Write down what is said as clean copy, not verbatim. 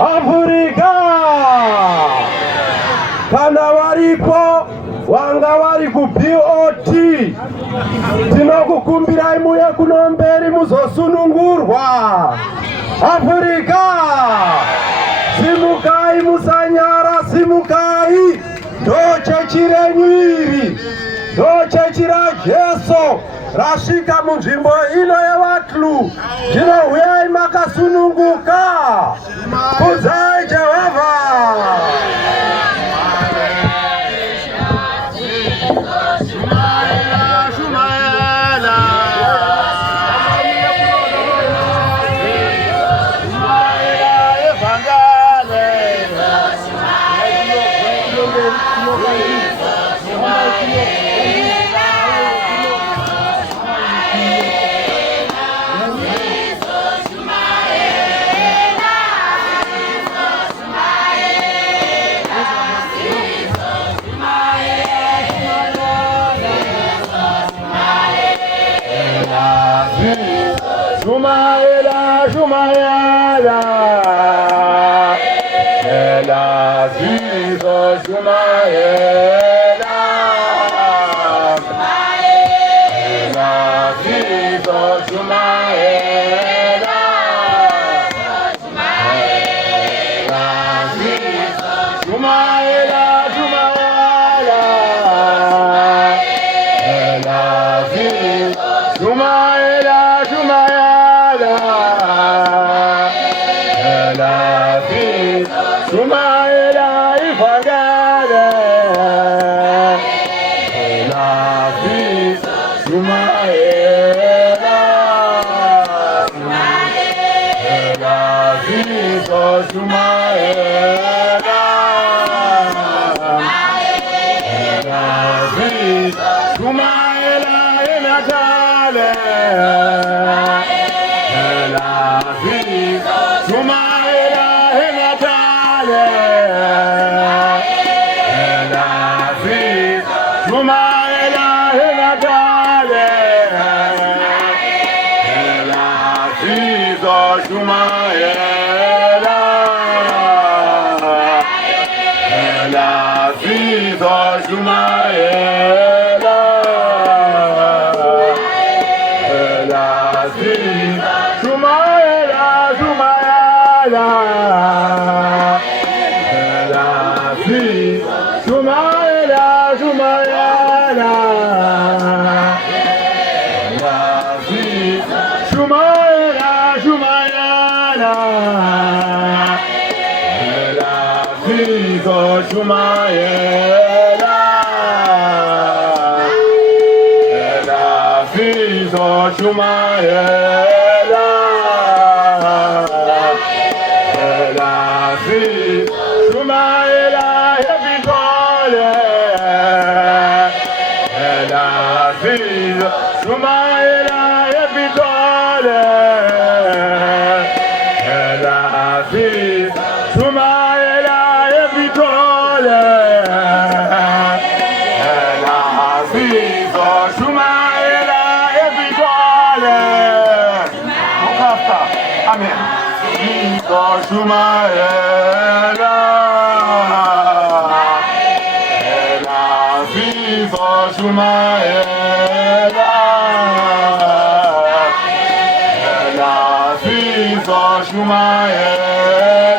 Afrika kana waripo wanga wari ku BOT tinokukumbirai muye kuno mberi muzosunungurwa. Afrika simukai musanyara, simukai ndochechi mwiri, ndochechi raJeso rasvika munzvimbo ino yevatlu. Ndinouyai makasununguka, kudzai Jehovha. Shumaela, Shumaela, Ela Zizo Shumaela, Ela Zizo Shumaela, Ela Zizo Shumaela, Shumaela, Ela Zizo Shumaela. Shumaela ifangale, Ela Shumaela, Ela Shumaela, Ela Shumaela enatale, Ela Shumaela enatale, Ela Shumaela enatale, Ela Shumaela, Ela Shumaela, Ela Shumaela, Shumaela, Ela Shumaela, Shumaela, Shumaela, Shumaela, Ela Shumaela, Ela Shumaela, Ela Shumaela, Epicole, Ela Shumaela, Epicole, Ela Shumaela, Epicole, Ela Shumaela, Epicole. Amen. Shumaela, Ela Shumaela, Ela Shumaela.